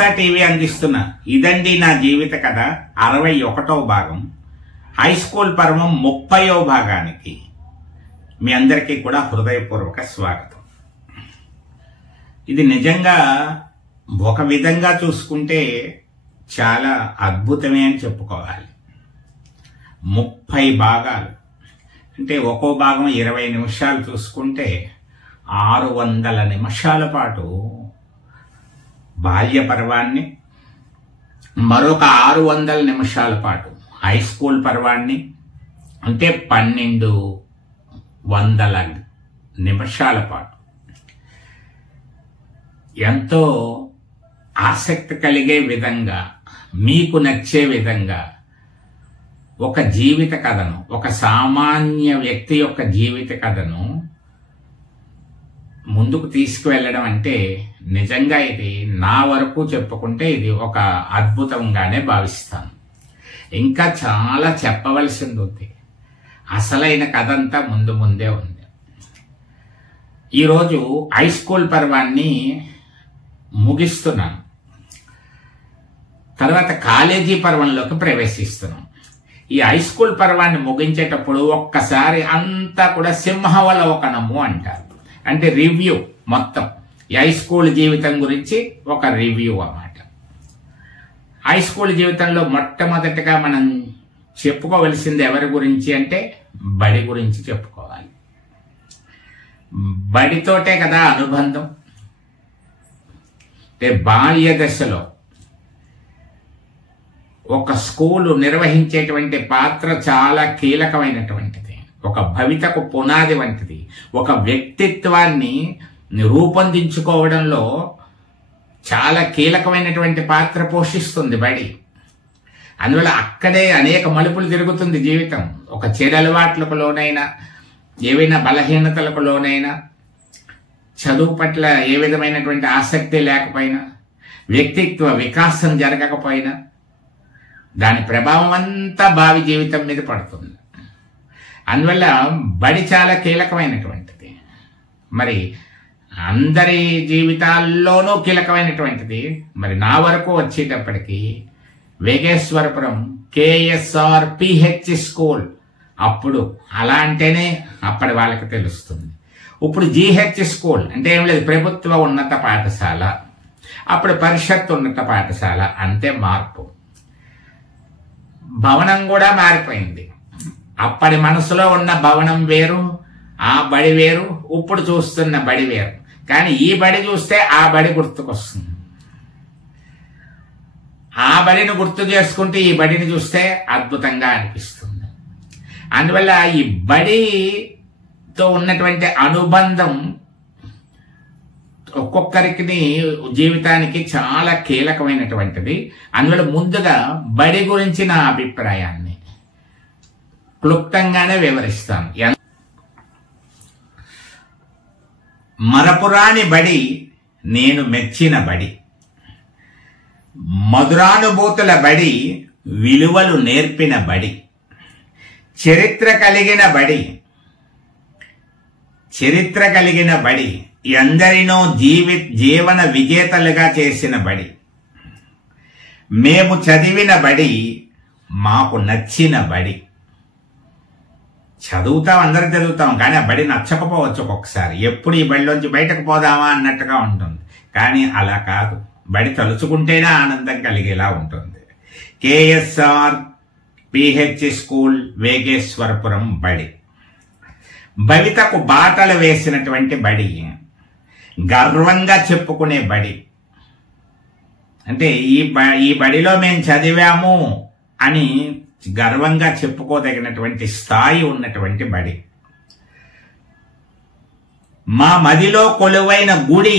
మనసా TV అందిస్తున్న ఇదండి నా జీవిత కథ 61వ భాగం, హై స్కూల్ పర్వం 30వ భాగానికి మీ అందరికీ కూడా హృదయపూర్వక స్వాగతం. ఇది నిజంగా ఒక విధంగా చూసుకుంటే చాలా అద్భుతమే అని చెప్పుకోవాలి. 30 భాగాలు అంటే ఒక్కో భాగం 20 నిమిషాలు చూసుకుంటే 600 నిమిషాల పాటు బాల్య పర్వాన్ని, మరొక 600 నిమిషాల పాటు హై స్కూల్ పర్వాన్ని, అంటే 1200 నిమిషాల పాటు ఎంతో ఆసక్తి కలిగే విధంగా, మీకు నచ్చే విధంగా ఒక జీవిత కథను, ఒక సామాన్య వ్యక్తి యొక్క జీవిత కథను ముందుకు తీసుకువెళ్ళడం అంటే నిజంగా ఇది నా వరకు చెప్పుకుంటే ఇది ఒక అద్భుతంగానే భావిస్తాను. ఇంకా చాలా చెప్పవలసింది ఉంది. అసలైన కథ అంతా ముందే ఉంది. ఈరోజు హై స్కూల్ పర్వాన్ని ముగిస్తున్నాను. తర్వాత కాలేజీ పర్వంలోకి ప్రవేశిస్తున్నాం. ఈ హై స్కూల్ పర్వాన్ని ముగించేటప్పుడు ఒక్కసారి అంతా కూడా సింహావలోకనము అంటారు. అంటే రివ్యూ, మొత్తం హై స్కూల్ జీవితం గురించి ఒక రివ్యూ అన్నమాట. హై స్కూల్ జీవితంలో మొట్టమొదటిగా మనం చెప్పుకోవలసింది ఎవరి గురించి అంటే బడి గురించి చెప్పుకోవాలి. బడితోటే కదా అనుబంధం. అంటే బాల్య దశలో ఒక స్కూలు నిర్వహించేటువంటి పాత్ర చాలా కీలకమైనటువంటిది. ఒక భవితకు పునాది వంటిది. ఒక వ్యక్తిత్వాన్ని రూపొందించుకోవడంలో చాలా కీలకమైనటువంటి పాత్ర పోషిస్తుంది బడి. అందువల్ల అక్కడే అనేక మలుపులు తిరుగుతుంది జీవితం. ఒక చెడలవాట్లకు లోనైనా, ఏవైనా బలహీనతలకు లోనైనా, చదువు పట్ల ఏ విధమైనటువంటి ఆసక్తి లేకపోయినా, వ్యక్తిత్వ వికాసం జరగకపోయినా దాని ప్రభావం అంతా భావి జీవితం మీద పడుతుంది. అందువల్ల బడి చాలా కీలకమైనటువంటిది. మరి అందరి జీవితాల్లోనూ కీలకమైనటువంటిది. మరి నా వరకు వచ్చేటప్పటికి వేగేశ్వరపురం KSR PH స్కూల్, అప్పుడు అలా అంటేనే అప్పటి వాళ్ళకి తెలుస్తుంది. ఇప్పుడు GH స్కూల్ అంటే ఏం లేదు, ప్రభుత్వ ఉన్నత పాఠశాల. అప్పుడు పరిషత్ ఉన్నత పాఠశాల. అంతే మార్పు. భవనం కూడా మారిపోయింది. అప్పటి మనసులో ఉన్న భవనం వేరు, ఆ బడి వేరు, ఇప్పుడు చూస్తున్న బడి వేరు. కానీ ఈ బడి చూస్తే ఆ బడి గుర్తుకొస్తుంది. ఆ బడిని గుర్తు చేసుకుంటే ఈ బడిని చూస్తే అద్భుతంగా అనిపిస్తుంది. అందువల్ల ఈ బడితో ఉన్నటువంటి అనుబంధం ఒక్కొక్కరికి జీవితానికి చాలా కీలకమైనటువంటిది. అందువల్ల ముందుగా బడి గురించి నా అభిప్రాయాన్ని క్లుప్తంగానే వివరిస్తాను. మరపురాని బడి నేను మెచ్చిన బడి, మధురానుభూతుల బడి, విలువలు నేర్పిన బడి, చరిత్ర కలిగిన బడి, ఎందరినో జీవన విజేతలుగా చేసిన బడి, మేము చదివిన బడి, మాకు నచ్చిన బడి. చదువుతాం, అందరం చదువుతాం, కానీ ఆ బడి నచ్చకపోవచ్చు ఒక్కొక్కసారి. ఎప్పుడు ఈ బడిలోంచి బయటకు పోదామా అన్నట్టుగా ఉంటుంది. కానీ అలా కాదు, బడి తలుచుకుంటేనే ఆనందం కలిగేలా ఉంటుంది. KSR PH స్కూల్ వేగేశ్వరపురం బడి భవితకు బాటలు వేసినటువంటి బడి, గర్వంగా చెప్పుకునే బడి. అంటే ఈ బడిలో మేము చదివాము అని గర్వంగా చెప్పుకోదగినటువంటి స్థాయి ఉన్నటువంటి బడి. మా మదిలో కొలువైన గుడి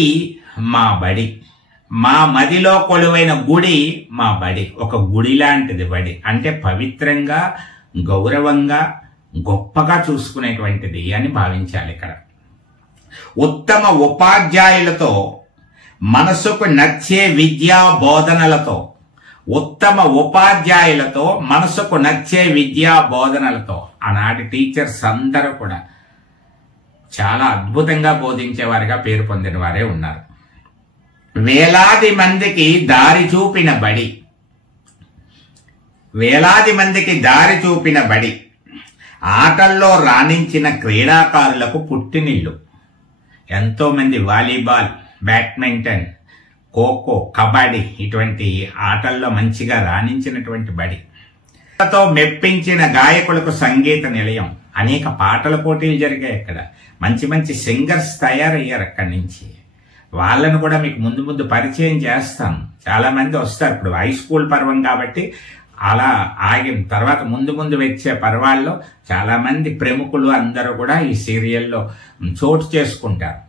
మా బడి. మా మదిలో కొలువైన గుడి మా బడి. ఒక గుడి లాంటిది బడి. అంటే పవిత్రంగా, గౌరవంగా, గొప్పగా చూసుకునేటువంటిది అని భావించాలి. ఇక్కడ ఉత్తమ ఉపాధ్యాయులతో, మనసుకు నచ్చే విద్యా బోధనలతో, ఉత్తమ ఉపాధ్యాయులతో, మనసుకు నచ్చే విద్యా బోధనలతో ఆనాటి టీచర్స్ అందరూ కూడా చాలా అద్భుతంగా బోధించేవారుగా పేరు పొందిన వారే ఉన్నారు. వేలాది మందికి దారి చూపిన బడి, వేలాది మందికి దారి చూపిన బడి, ఆటల్లో రాణించిన క్రీడాకారులకు పుట్టినిల్లు. ఎంతోమంది వాలీబాల్, బ్యాడ్మింటన్, ఖోఖో, కబడ్డీ ఇటువంటి ఆటల్లో మంచిగా రాణించినటువంటి బడి. తో మెప్పించిన గాయకులకు సంగీత నిలయం. అనేక పాటల పోటీలు జరిగాయి అక్కడ. మంచి మంచి సింగర్స్ తయారయ్యారు అక్కడి నుంచి. వాళ్ళను కూడా మీకు ముందు ముందు పరిచయం చేస్తాను. చాలా మంది వస్తారు. ఇప్పుడు హై స్కూల్ పర్వం కాబట్టి అలా ఆగిన తర్వాత ముందు ముందు వచ్చే పర్వాల్లో చాలా మంది ప్రముఖులు అందరూ కూడా ఈ సీరియల్లో చోటు చేసుకుంటారు.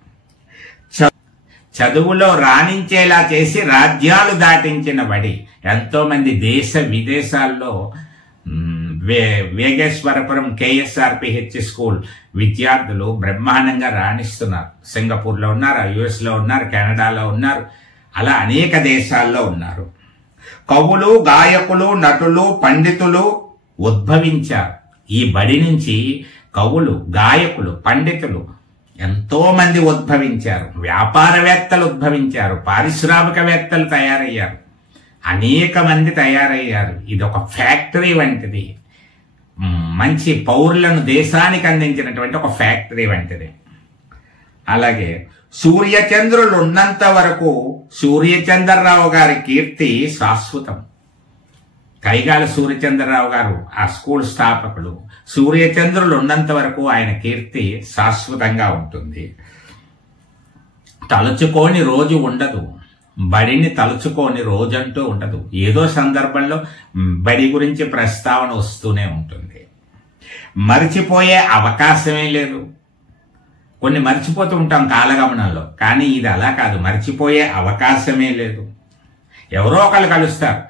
చదువులో రాణించేలా చేసి రాజ్యాలు దాటించిన బడి. ఎంతో మంది దేశ విదేశాల్లో వేగేశ్వరపురం KSRPH స్కూల్ విద్యార్థులు బ్రహ్మాండంగా రాణిస్తున్నారు. సింగపూర్లో ఉన్నారు, US లో ఉన్నారు, కెనడాలో ఉన్నారు, అలా అనేక దేశాల్లో ఉన్నారు. కవులు, గాయకులు, నటులు, పండితులు ఉద్భవించారు. ఈ బడి నుంచి కవులు, గాయకులు, పండితులు ఎంతో మంది ఉద్భవించారు. వ్యాపారవేత్తలు ఉద్భవించారు, పారిశ్రామికవేత్తలు తయారయ్యారు, అనేక మంది తయారయ్యారు. ఇది ఒక ఫ్యాక్టరీ వంటిది. మంచి పౌరులను దేశానికి అందించినటువంటి ఒక ఫ్యాక్టరీ వంటిది. అలాగే సూర్యచంద్రులు ఉన్నంత వరకు సూర్యచంద్రరావు గారి కీర్తి శాశ్వతం. కైగాల సూర్యచంద్రరావు గారు ఆ స్కూల్ స్థాపకులు. సూర్యచంద్రులు ఉన్నంత వరకు ఆయన కీర్తి శాశ్వతంగా ఉంటుంది. తలుచుకోని రోజు ఉండదు, బడిని తలుచుకోని రోజంటూ ఉండదు. ఏదో సందర్భంలో బడి గురించి ప్రస్తావన వస్తూనే ఉంటుంది. మరిచిపోయే అవకాశమే లేదు. కొన్ని మర్చిపోతూ ఉంటాం కాలగమనంలో, కానీ ఇది అలా కాదు. మర్చిపోయే అవకాశమే లేదు. ఎవరో ఒకళ్ళు కలుస్తారు.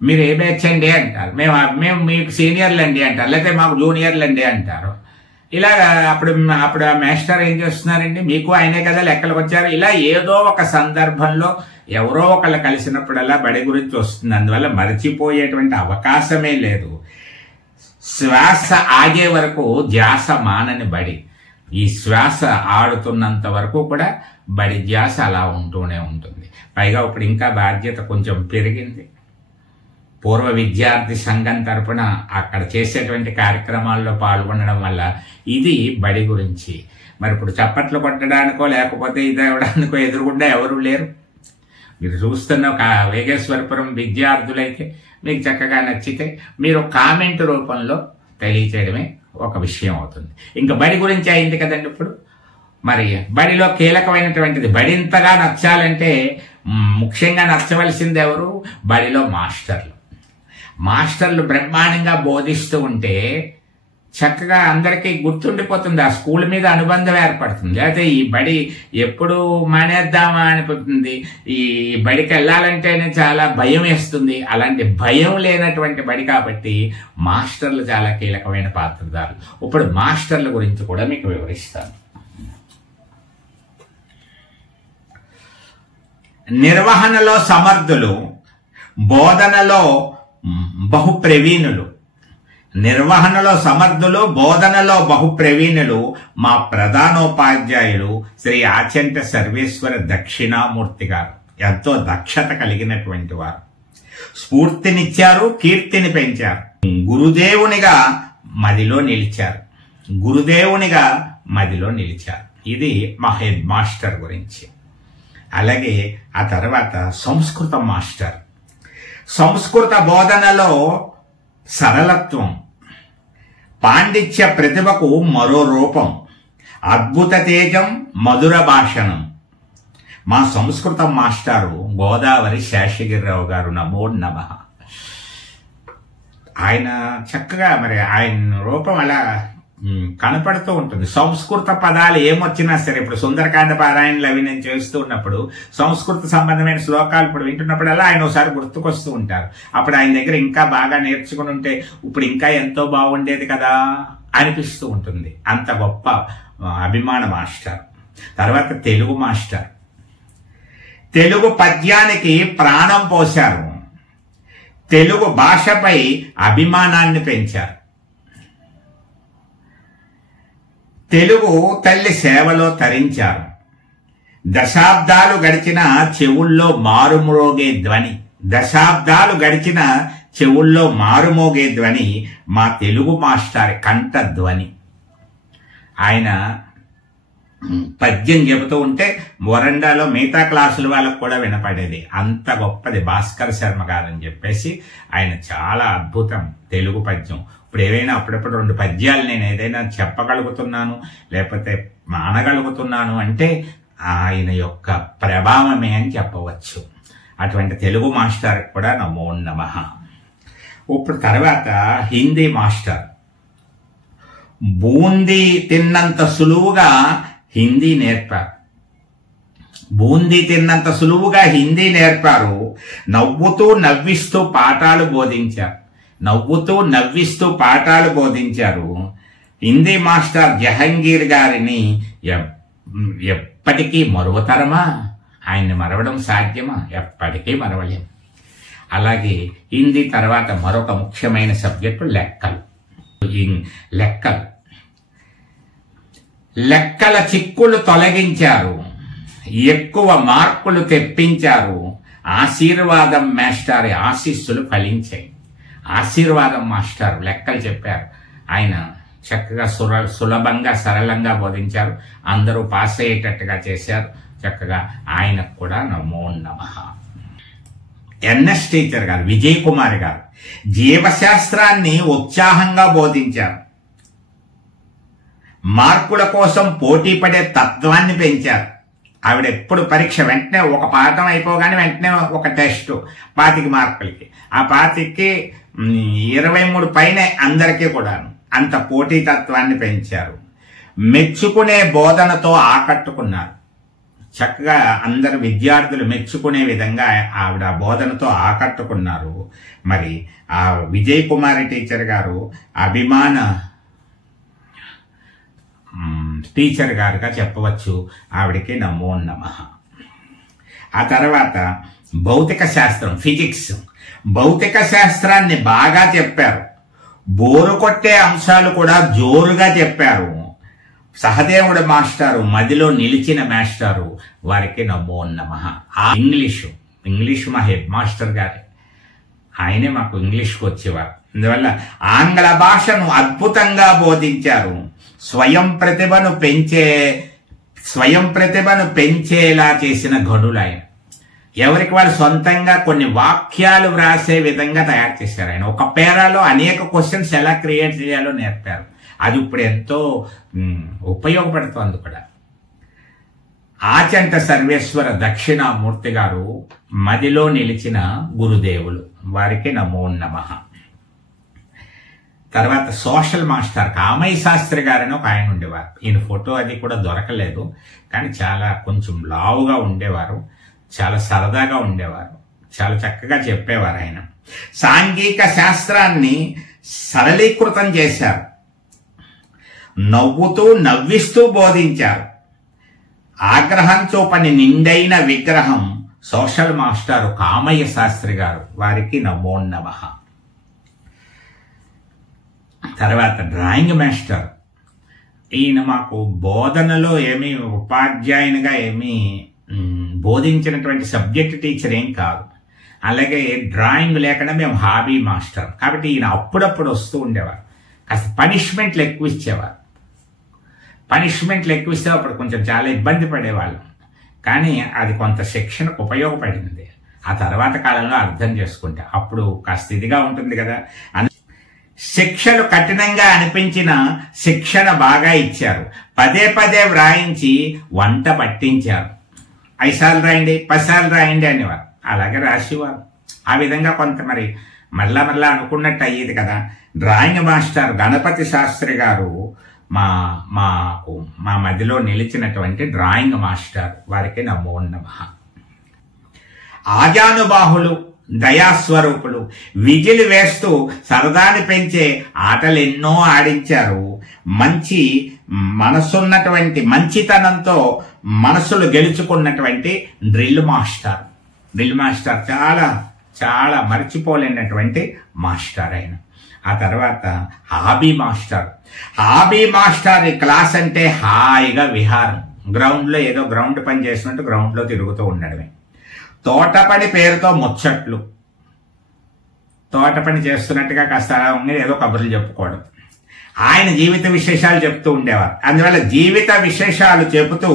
మీరు ఏ బ్యాచ్ అండి అంటారు, మేము మీకు సీనియర్లు అండి అంటారు, లేకపోతే మాకు జూనియర్లు అండి అంటారు. ఇలాగా అప్పుడు ఆ మాస్టర్ ఏం చేస్తున్నారండి, మీకు ఆయనే కదా లెక్కలకు వచ్చారు. ఇలా ఏదో ఒక సందర్భంలో ఎవరో ఒకళ్ళు కలిసినప్పుడల్లా బడి గురించి వస్తుంది. అందువల్ల మర్చిపోయేటువంటి అవకాశమే లేదు. శ్వాస ఆగే వరకు ధ్యాస మానని బడి. ఈ శ్వాస ఆడుతున్నంత వరకు కూడా బడి ధ్యాస అలా ఉంటూనే ఉంటుంది. పైగా ఇప్పుడు ఇంకా బాధ్యత కొంచెం పెరిగింది. పూర్వ విద్యార్థి సంఘం తరపున అక్కడ చేసేటువంటి కార్యక్రమాల్లో పాల్గొనడం వల్ల ఇది బడి గురించి. మరి ఇప్పుడు చప్పట్లు కొట్టడానికో లేకపోతే ఇది ఇవ్వడానికో ఎదురుగుండా ఎవరు లేరు. మీరు చూస్తున్న వేగేశ్వరపురం విద్యార్థులైతే మీకు చక్కగా నచ్చితే మీరు కామెంట్ రూపంలో తెలియచేయడమే ఒక విషయం అవుతుంది. ఇంకా బడి గురించి అయింది కదండి. ఇప్పుడు మరి బడిలో కీలకమైనటువంటిది, బడి ఇంతగా నచ్చాలంటే ముఖ్యంగా నచ్చవలసింది ఎవరు? బడిలో మాస్టర్లు. మాస్టర్లు బ్రహ్మాండంగా బోధిస్తూ ఉంటే చక్కగా అందరికీ గుర్తుండిపోతుంది. ఆ స్కూల్ మీద అనుబంధం ఏర్పడుతుంది. అయితే ఈ బడి ఎప్పుడు మానేద్దామా అనిపిస్తుంది. ఈ బడికి వెళ్ళాలంటేనే చాలా భయం వేస్తుంది. అలాంటి భయం లేనటువంటి బడి కాబట్టి మాస్టర్లు చాలా కీలకమైన పాత్రధారులు. ఇప్పుడు మాస్టర్ల గురించి కూడా మీకు వివరిస్తాను. నిర్వహణలో సమర్థులు, బోధనలో బహు ప్రవీణులు. నిర్వహణలో సమర్థులు, బోధనలో బహు ప్రవీణులు మా ప్రధానోపాధ్యాయులు శ్రీ ఆచంట సర్వేశ్వర దక్షిణామూర్తి గారు. ఎంతో దక్షత కలిగినటువంటి వారు. స్ఫూర్తినిచ్చారు, కీర్తిని పెంచారు. గురుదేవునిగా మదిలో నిలిచారు. గురుదేవునిగా మదిలో నిలిచారు. ఇది మా హెడ్ మాస్టర్ గురించి. అలాగే ఆ తర్వాత సంస్కృత మాస్టర్. సంస్కృత బోధనలో సరళత్వం, పాండిత్య ప్రతిభకు మరో రూపం, అద్భుత తేజం, మధుర భాషణం. మా సంస్కృత మాస్టారు గోదావరి శేషగిరిరావు గారు, నమో నమః. ఆయన చక్కగా మరి ఆయన రూపం అలా కనపడుతూ ఉంటుంది. సంస్కృత పదాలు ఏమొచ్చినా సరే, ఇప్పుడు సుందరకాండ పారాయణలు అవి నేను చేస్తూ ఉన్నప్పుడు సంస్కృత సంబంధమైన శ్లోకాలు ఇప్పుడు వింటున్నప్పుడల్లా ఆయన ఒకసారి గుర్తుకొస్తూ ఉంటారు. అప్పుడు ఆయన దగ్గర ఇంకా బాగా నేర్చుకుని ఉంటే ఇప్పుడు ఇంకా ఎంతో బాగుండేది కదా అనిపిస్తూ ఉంటుంది. అంత గొప్ప అభిమాన మాస్టర్. తర్వాత తెలుగు మాస్టర్. తెలుగు పద్యానికి ప్రాణం పోశారు. తెలుగు భాషపై అభిమానాన్ని పెంచారు. తెలుగు తల్లి సేవలో తరించారు. దశాబ్దాలు గడిచిన చెవుల్లో మారుమ్రోగే ధ్వని, దశాబ్దాలు గడిచిన చెవుల్లో మారుమోగే ధ్వని మా తెలుగు మాస్టర్ కంఠ ధ్వని. ఆయన పద్యం చెబుతూ ఉంటే వరండాలో మిగతా క్లాసుల వాళ్ళకు కూడా వినపడేది. అంత గొప్పది భాస్కర్ శర్మ గారని చెప్పేసి ఆయన చాలా అద్భుతం తెలుగు పద్యం. ఇప్పుడు ఏవైనా అప్పుడప్పుడు 2 పద్యాలు నేను ఏదైనా చెప్పగలుగుతున్నాను లేకపోతే మానగలుగుతున్నాను అంటే ఆయన యొక్క ప్రభావమే అని చెప్పవచ్చు. అటువంటి తెలుగు మాస్టర్ కూడా నమో నమః. ఇప్పుడు తర్వాత హిందీ మాస్టర్ బూందీ తిన్నంత సులువుగా హిందీ నేర్పారు. బూందీ తిన్నంత సులువుగా హిందీ నేర్పారు. నవ్వుతూ నవ్విస్తూ పాఠాలు బోధించారు. నవ్వుతూ నవ్విస్తూ పాఠాలు బోధించారు. హిందీ మాస్టర్ జహంగీర్ గారిని ఎప్పటికీ మరువతరమా? ఆయన్ని మరవడం సాధ్యమా? ఎప్పటికీ మరవలేం. అలాగే హిందీ తర్వాత మరొక ముఖ్యమైన సబ్జెక్టు లెక్కలు. లెక్కలు లెక్కల చిక్కులు తొలగించారు. ఎక్కువ మార్కులు తెప్పించారు. ఆశీర్వాదం మాస్టర్ ఆశీస్సులు ఫలించాయి. ఆశీర్వాదం మాస్టర్ లెక్కలు చెప్పారు. ఆయన చక్కగా సులభంగా సరళంగా బోధించారు. అందరూ పాస్ అయ్యేటట్టుగా చేశారు. చక్కగా ఆయనకు కూడా నమో నమః. ఎన్ఎస్ టీచర్ గారు, విజయ్ కుమార్ గారు జీవశాస్త్రాన్ని ఉత్సాహంగా బోధించారు. మార్కుల కోసం పోటీ పడే తత్వాన్ని పెంచారు. ఆవిడ ఎప్పుడు పరీక్ష వెంటనే ఒక పాఠం అయిపోగానే వెంటనే ఒక టెస్ట్ 25 మార్కులకి, ఆ 25కి 23 పైనే అందరికీ కూడా. అంత పోటీ తత్వాన్ని పెంచారు. మెచ్చుకునే బోధనతో ఆకట్టుకున్నారు. చక్కగా అందరు విద్యార్థులు మెచ్చుకునే విధంగా ఆవిడ బోధనతో ఆకట్టుకున్నారు. మరి ఆ విజయ్ కుమారి టీచర్ గారు అభిమాన టీచర్ గారుగా చెప్పవచ్చు. ఆవిడకి నమో నమః. ఆ తర్వాత భౌతిక శాస్త్రం, ఫిజిక్స్, భౌతిక శాస్త్రాన్ని బాగా చెప్పారు. బోరు కొట్టే అంశాలు కూడా జోరుగా చెప్పారు. సహదేవుడు మాస్టారు మదిలో నిలిచిన మాస్టారు, వారికి నమో నమః. ఇంగ్లీషు మా హెడ్ మాస్టర్ గారే, ఆయనే మాకు ఇంగ్లీష్కి వచ్చేవారు. అందువల్ల ఆంగ్ల భాషను అద్భుతంగా బోధించారు. స్వయం ప్రతిభను పెంచేలా చేసిన ఘనులు ఆయన. ఎవరికి వాళ్ళు సొంతంగా కొన్ని వాక్యాలు వ్రాసే విధంగా తయారు చేశారు. ఆయన ఒక పేరాలో అనేక క్వశ్చన్స్ ఎలా క్రియేట్ చేయాలో నేర్పారు. అది ఇప్పుడు ఎంతో ఉపయోగపడుతోంది కూడా. ఆచంట సర్వేశ్వర దక్షిణామూర్తి గారు మదిలో నిలిచిన గురుదేవులు, వారికి నమో నమః. తర్వాత సోషల్ మాస్టర్ కామయ్య శాస్త్రి గారని ఒక ఆయన ఉండేవారు. ఈయన ఫోటో అది కూడా దొరకలేదు, కానీ చాలా కొంచెం లావుగా ఉండేవారు. చాలా సరదాగా ఉండేవారు. చాలా చక్కగా చెప్పేవారు. ఆయన సాంఘిక శాస్త్రాన్ని సరళీకృతం చేశారు. నవ్వుతూ నవ్విస్తూ బోధించారు. ఆగ్రహం చూపని నిండైన విగ్రహం సోషల్ మాస్టారు కామయ్య శాస్త్రి గారు, వారికి నమో నమః. తర్వాత డ్రాయింగ్ మాస్టర్, ఈయన మాకు బోధనలో ఏమీ ఉపాధ్యాయునిగా ఏమీ బోధించినటువంటి సబ్జెక్ట్ టీచర్ ఏం కాదు. అలాగే డ్రాయింగ్ లేకుండా మేము హాబీ మాస్టర్ కాబట్టి ఈయన అప్పుడప్పుడు వస్తూ ఉండేవారు. కాస్త పనిష్మెంట్లు ఎక్కువ ఇచ్చేవారు. పనిష్మెంట్లు ఎక్కువ ఇస్తే అప్పుడు కొంచెం చాలా ఇబ్బంది పడేవాళ్ళం, కానీ అది కొంత శిక్షణకు ఉపయోగపడింది. ఆ తర్వాత కాలంలో అర్థం చేసుకుంటే అప్పుడు కాస్త ఇదిగా ఉంటుంది కదా. శిక్షలు కఠినంగా అనిపించిన శిక్షణ బాగా ఇచ్చారు. పదే పదే వ్రాయించి వంట పట్టించారు. 5 సార్లు రాయండి, 10 సార్లు రాయండి అనేవారు. అలాగే రాసేవారు. ఆ విధంగా కొంత మరి మళ్ళా అనుకున్నట్టు అయ్యేది కదా. డ్రాయింగ్ మాస్టర్ గణపతి శాస్త్రి గారు మా మధ్యలో నిలిచినటువంటి డ్రాయింగ్ మాస్టర్, వారికి నమో నమః. ఆజానుబాహులు, దయాస్వరూపులు, విజిలి వేస్తూ సరదాని పెంచే ఆటలెన్నో ఆడించారు. మంచి మనసున్నటువంటి, మంచితనంతో మనసులు గెలుచుకున్నటువంటి డ్రిల్ మాస్టర్. చాలా చాలా మర్చిపోలేనటువంటి మాస్టర్ ఆయన. ఆ తర్వాత hobby master. Hobby master class అంటే హాయిగా విహారం. గ్రౌండ్లో ఏదో గ్రౌండ్ పని చేసినట్టు గ్రౌండ్లో తిరుగుతూ ఉండడమే. తోటపని పేరుతో ముచ్చట్లు, తోట పని చేస్తున్నట్టుగా కాస్త ఏదో కబుర్లు చెప్పుకోవడం. ఆయన జీవిత విశేషాలు చెప్తూ ఉండేవారు. అందువల్ల జీవిత విశేషాలు చెబుతూ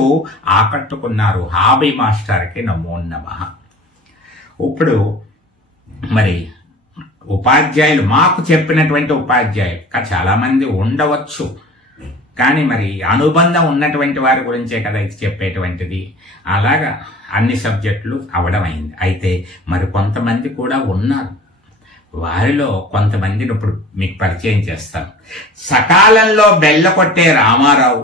ఆకట్టుకున్నారు. హాబీ మాస్టర్కి నమో నమః. ఇప్పుడు మరి ఉపాధ్యాయులు, మాకు చెప్పినటువంటి ఉపాధ్యాయులు చాలా మంది ఉండవచ్చు, కానీ మరి అనుబంధం ఉన్నటువంటి వారి గురించే కదా ఇది చెప్పేటువంటిది. అలాగా అన్ని సబ్జెక్టులు అవడం అయింది. అయితే మరి కొంతమంది కూడా ఉన్నారు, వారిలో కొంతమందిని ఇప్పుడు మీకు పరిచయం చేస్తాను. సకాలంలో బెల్ల కొట్టే రామారావు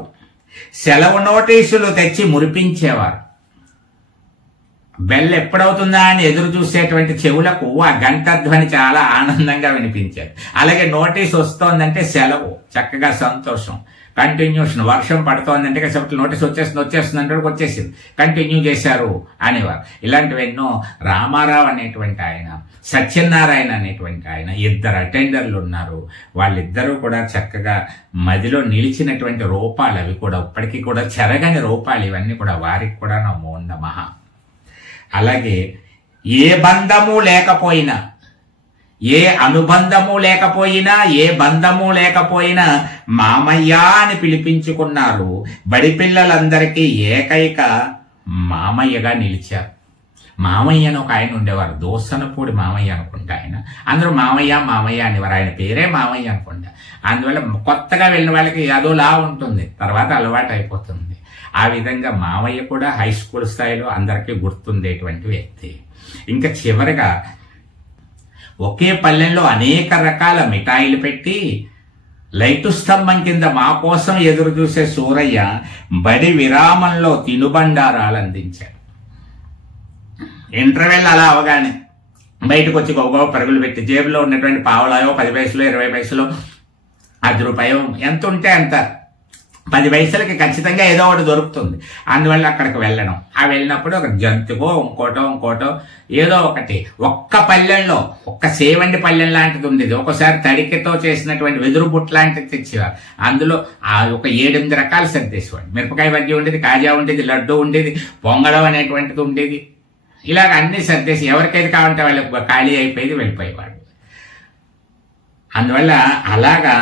సెలవు నోటీసులు తెచ్చి మురిపించేవారు. బెల్ ఎప్పుడవుతుందా అని ఎదురు చూసేటువంటి చెవులకు ఆ గంట ధ్వని చాలా ఆనందంగా వినిపించేది. అలాగే నోటీస్ వస్తోందంటే సెలవు, చక్కగా సంతోషం, కంటిన్యూషన్. వర్షం పడుతోందంటే కాసేపు నోటీస్ వచ్చేస్తుంది అంటే వచ్చేసింది, కంటిన్యూ చేశారు అనేవారు. ఇలాంటివి ఎన్నో. రామారావు అనేటువంటి ఆయన, సత్యనారాయణ అనేటువంటి ఆయన, ఇద్దరు అటెండర్లు ఉన్నారు. వాళ్ళిద్దరూ కూడా చక్కగా మదిలో నిలిచినటువంటి రూపాలు, అవి కూడా ఇప్పటికీ కూడా చెరగని రూపాలు. ఇవన్నీ కూడా వారికి కూడా నమో నమః. అలాగే ఏ బంధము లేకపోయినా, ఏ అనుబంధము లేకపోయినా, ఏ బంధము లేకపోయినా మామయ్య అని పిలిపించుకున్నారు. బడి పిల్లలందరికీ ఏకైక మామయ్యగా నిలిచారు. మామయ్య అని ఒక ఆయన ఉండేవారు, దోసనపూడి మామయ్య అనుకుంటా ఆయన. అందరూ మామయ్య మామయ్య అనేవారు. ఆయన పేరే మామయ్య అనుకుంటా. అందువల్ల కొత్తగా వెళ్ళిన వాళ్ళకి అదోలా ఉంటుంది, తర్వాత అలవాటు అయిపోతుంది. ఆ విధంగా మామయ్య కూడా హై స్కూల్ స్థాయిలో అందరికీ గుర్తుండేటువంటి వ్యక్తి. ఇంకా చివరిగా ఒకే పల్లెల్లో అనేక రకాల మిఠాయిలు పెట్టి లైటు స్తంభం కింద మా కోసం ఎదురు చూసే సూరయ్య బడి విరామంలో తినుబండారాలు అందించాడు. ఇంటర్వెల్ అలా అవగానే బయటకు వచ్చి గొప్ప పరుగులు పెట్టి జేబులో ఉన్నటువంటి పావలాయో 10 పైసలు 20 పైసలు ₹10 ఎంత ఉంటే అంత 10 పైసలకి ఖచ్చితంగా ఏదో ఒకటి దొరుకుతుంది. అందువల్ల అక్కడికి వెళ్ళడం. ఆ వెళ్ళినప్పుడు ఒక జంతుకో ఇంకోటో ఏదో ఒకటి. ఒక్క పల్లెల్లో ఒక్క సేవండి పల్లెం లాంటిది ఉండేది. ఒకసారి తడికెతో చేసినటువంటి వెదురు బుట్ట లాంటిది తెచ్చేవారు. అందులో ఒక 7-8 రకాలు సర్దేసేవాడు. మిరపకాయ బజ్జీ ఉండేది, కాజా ఉండేది, లడ్డు ఉండేది, పొంగడం అనేటువంటిది ఉండేది. ఇలాగ అన్ని సర్దేసి ఎవరికైతే కావాలంటే వాళ్ళకి ఖాళీ అయిపోయేది, వెళ్ళిపోయేవాడు. అందువల్ల అలాగా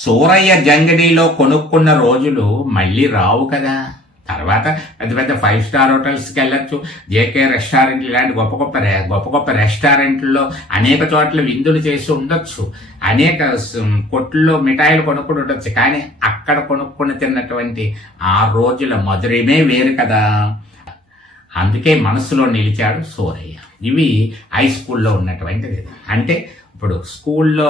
సూరయ్య జంగడిలో కొనుక్కున్న రోజులు మళ్ళీ రావు కదా. తర్వాత పెద్ద పెద్ద 5 స్టార్ హోటల్స్కి వెళ్ళొచ్చు, జేకే రెస్టారెంట్, ఇలాంటి గొప్ప గొప్ప రెస్టారెంట్లో అనేక చోట్ల విందులు చేసి ఉండొచ్చు, అనేక కొట్లో మిఠాయిలు కొనుక్కుని ఉండొచ్చు. కానీ అక్కడ కొనుక్కుని తిన్నటువంటి ఆ రోజుల మధురమే వేరు కదా. అందుకే మనసులో నిలిచాడు సూరయ్య. ఇవి హై స్కూల్లో ఉన్నటువంటిది. అంటే ఇప్పుడు స్కూల్లో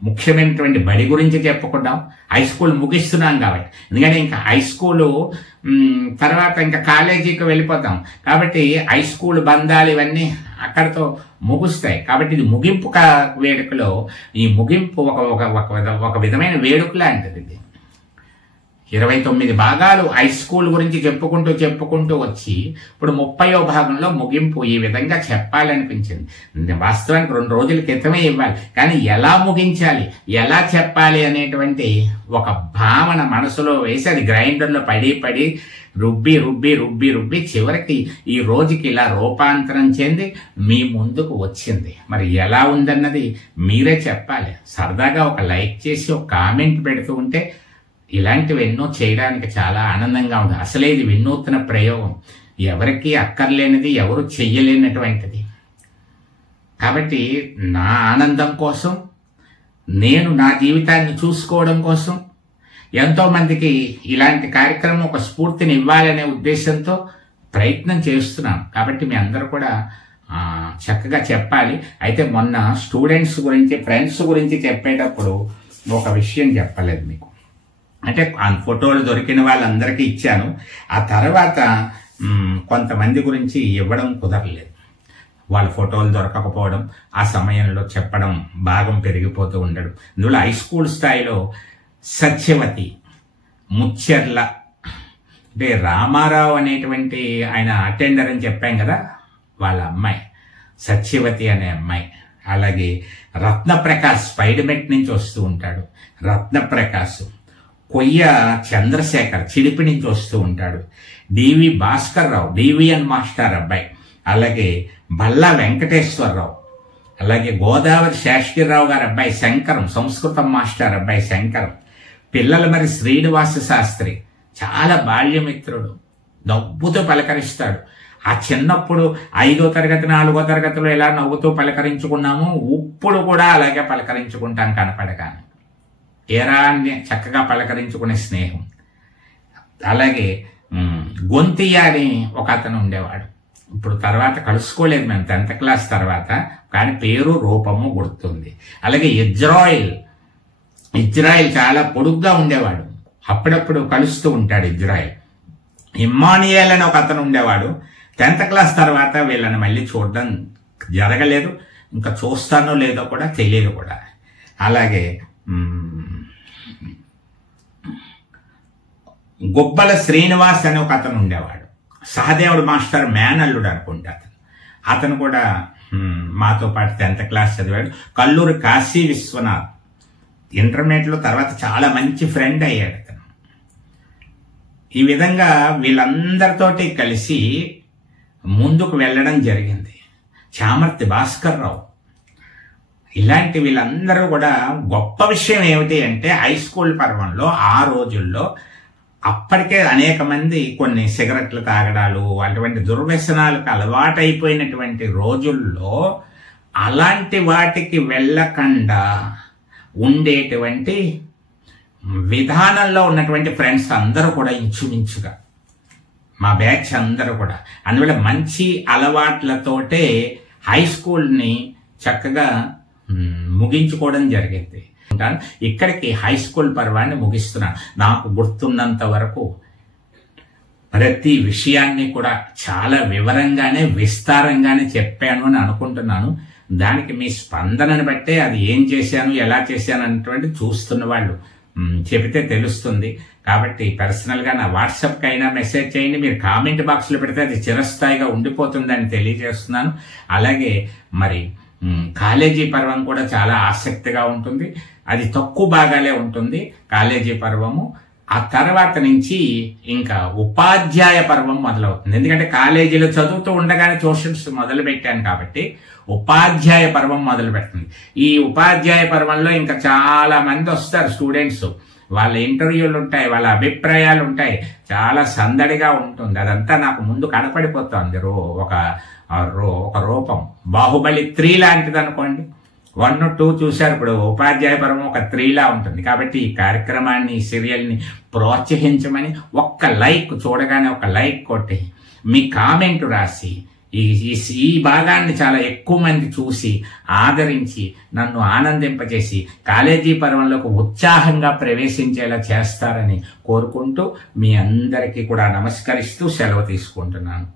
ముఖ్యమైనటువంటి బడి గురించి చెప్పుకుంటాం, హై స్కూల్ ముగిస్తున్నాం కాబట్టి. ఎందుకంటే ఇంకా హై స్కూలు తర్వాత ఇంకా కాలేజీకి వెళ్ళిపోతాం కాబట్టి హై స్కూల్ బంధాలు ఇవన్నీ అక్కడితో ముగుస్తాయి. కాబట్టి ఇది ముగింపు వేడుకలో ఈ ముగింపు ఒక విధమైన వేడుక లాంటిది. ఇది 29 భాగాలు హై స్కూల్ గురించి చెప్పుకుంటూ వచ్చి ఇప్పుడు 30వ భాగంలో ముగింపు ఈ విధంగా చెప్పాలనిపించింది. వాస్తవానికి 2 రోజుల క్రితమే ఇవ్వాలి, కానీ ఎలా ముగించాలి, ఎలా చెప్పాలి అనేటువంటి ఒక భావన మనసులో వేసి అది గ్రైండర్లో పడి రుబ్బి చివరికి ఈ రోజుకి ఇలా రూపాంతరం చెంది మీ ముందుకు వచ్చింది. మరి ఎలా ఉందన్నది మీరే చెప్పాలి. సరదాగా ఒక లైక్ చేసి ఒక కామెంట్ పెడుతూ ఉంటే ఇలాంటివి ఎన్నో చేయడానికి చాలా ఆనందంగా ఉంది. అసలే ఇది వినూత్న ప్రయోగం, ఎవరికి అక్కర్లేనిది, ఎవరు చెయ్యలేనటువంటిది. కాబట్టి నా ఆనందం కోసం, నేను నా జీవితాన్ని చూసుకోవడం కోసం ఎంతో మందికి ఇలాంటి కార్యక్రమం ఒక స్ఫూర్తిని ఇవ్వాలనే ఉద్దేశంతో ప్రయత్నం చేస్తున్నాను. కాబట్టి మీ అందరూ కూడా చక్కగా చెప్పాలి. అయితే మొన్న స్టూడెంట్స్ గురించి, ఫ్రెండ్స్ గురించి చెప్పేటప్పుడు ఒక విషయం చెప్పలేదు మీకు. అంటే ఆ ఫోటోలు దొరికిన వాళ్ళందరికీ ఇచ్చాను. ఆ తర్వాత కొంతమంది గురించి ఇవ్వడం కుదరలేదు. వాళ్ళ ఫోటోలు దొరకకపోవడం, ఆ సమయంలో చెప్పడం భాగం పెరిగిపోతూ ఉండడం. ఇందులో హై స్కూల్ స్థాయిలో సత్యవతి ముచ్చెర్ల, అంటే రామారావు అనేటువంటి ఆయన అటెండర్ అని చెప్పాం కదా, వాళ్ళ అమ్మాయి సత్యవతి అనే అమ్మాయి. అలాగే రత్నప్రకాష్ స్పైడమెట్ నుంచి వస్తూ ఉంటాడు. రత్నప్రకాష్ కొయ్య చంద్రశేఖర్ చిడిపి నుంచి వస్తూ ఉంటాడు. డివి భాస్కర్ రావు డివిఎన్ మాస్టర్ అబ్బాయి, అలాగే బల్లా వెంకటేశ్వరరావు, అలాగే గోదావరి శాస్త్రిరావు గారి అబ్బాయి శంకరం సంస్కృతం మాస్టర్ అబ్బాయి శంకరం, పిల్లల మరి శ్రీనివాస శాస్త్రి చాలా బాల్యమిత్రుడు, నవ్వుతూ పలకరిస్తాడు. ఆ చిన్నప్పుడు 5వ తరగతి 4వ తరగతిలో ఎలా నవ్వుతూ పలకరించుకున్నామో ఇప్పుడు కూడా అలాగే పలకరించుకుంటాం కనపడగానే. ఏరా అని చక్కగా పలకరించుకునే స్నేహం. అలాగే గొంతియ్య అని ఒక అతను ఉండేవాడు. ఇప్పుడు తర్వాత కలుసుకోలేదు మేము 10th క్లాస్ తర్వాత, కానీ పేరు రూపము గుర్తుంది. అలాగే ఇజ్రాయిల్ చాలా పొడుగ్గా ఉండేవాడు, అప్పుడప్పుడు కలుస్తూ ఉంటాడు ఇజ్రాయిల్. ఇమ్మానియల్ అని ఒక అతను ఉండేవాడు. 10th క్లాస్ తర్వాత వీళ్ళని మళ్ళీ చూడడం జరగలేదు, ఇంకా చూస్తానో లేదో కూడా తెలియదు కూడా. అలాగే గుబ్బల శ్రీనివాస్ అని ఒక అతను ఉండేవాడు, సహదేవుడు మాస్టర్ మేనల్లుడు అనుకుంటా. అతను కూడా మాతో పాటు 10th క్లాస్ చదివాడు. కల్లూరి కాశీ విశ్వనాథ్ ఇంటర్మీడియట్లో తర్వాత చాలా మంచి ఫ్రెండ్ అయ్యాడు అతను. ఈ విధంగా వీళ్ళందరితోటి కలిసి ముందుకు వెళ్ళడం జరిగింది. చామర్తి భాస్కర్ రావు, ఇలాంటి వీళ్ళందరూ కూడా గొప్ప విషయం ఏమిటి అంటే హై స్కూల్ పర్వంలో ఆ రోజుల్లో అప్పటికే అనేక మంది కొన్ని సిగరెట్లు తాగడాలు అటువంటి దుర్వ్యసనాలకు అలవాటైపోయినటువంటి రోజుల్లో అలాంటి వాటికి వెళ్ళకుండా ఉండేటువంటి విధానంలో ఉన్నటువంటి ఫ్రెండ్స్ అందరూ కూడా ఇంచుమించుగా మా బ్యాచ్ అందరూ కూడా అందువల్ల మంచి అలవాట్లతోటే హై స్కూల్ని చక్కగా ముగించుకోవడం జరిగింది. ఇక్కడికి హై స్కూల్ పర్వాన్ని ముగిస్తున్నాను. నాకు గుర్తున్నంత వరకు ప్రతి విషయాన్ని కూడా చాలా వివరంగానే విస్తారంగానే చెప్పాను అని అనుకుంటున్నాను. దానికి మీ స్పందనను బట్టే అది ఏం చేశాను ఎలా చేశాను అన్నటువంటి చూస్తున్న వాళ్ళు చెబితే తెలుస్తుంది. కాబట్టి పర్సనల్గా నా వాట్సాప్కి అయినా మెసేజ్ చేయండి, మీరు కామెంట్ బాక్స్లో పెడితే అది చిరస్థాయిగా ఉండిపోతుందని తెలియజేస్తున్నాను. అలాగే మరి కాలేజీ పర్వం కూడా చాలా ఆసక్తిగా ఉంటుంది. అది తక్కువ భాగాలే ఉంటుంది కాలేజీ పర్వము. ఆ తర్వాత నుంచి ఇంకా ఉపాధ్యాయ పర్వం మొదలవుతుంది. ఎందుకంటే కాలేజీలో చదువుతూ ఉండగానే ట్యూషన్స్ మొదలు పెట్టాను కాబట్టి ఉపాధ్యాయ పర్వం మొదలు పెడుతుంది. ఈ ఉపాధ్యాయ పర్వంలో ఇంకా చాలా మంది వస్తారు స్టూడెంట్స్, వాళ్ళ ఇంటర్వ్యూలు ఉంటాయి, వాళ్ళ అభిప్రాయాలు ఉంటాయి, చాలా సందడిగా ఉంటుంది. అదంతా నాకు ముందు కనపడిపోతుంది. ఒక రూపం బాహుబలి 3 లాంటిది అనుకోండి. 1, 2 చూశారు, ఇప్పుడు ఉపాధ్యాయ పర్వం ఒక 3లా ఉంటుంది. కాబట్టి ఈ కార్యక్రమాన్ని ఈ సీరియల్ని ప్రోత్సహించమని ఒక్క లైక్, చూడగానే ఒక లైక్ కొట్టి మీ కామెంట్ రాసి ఈ భాగాన్ని చాలా ఎక్కువ మంది చూసి ఆదరించి నన్ను ఆనందింపజేసి కాలేజీ పర్వంలోకి ఉత్సాహంగా ప్రవేశించేలా చేస్తారని కోరుకుంటూ మీ అందరికీ కూడా నమస్కరిస్తూ సెలవు తీసుకుంటున్నాను.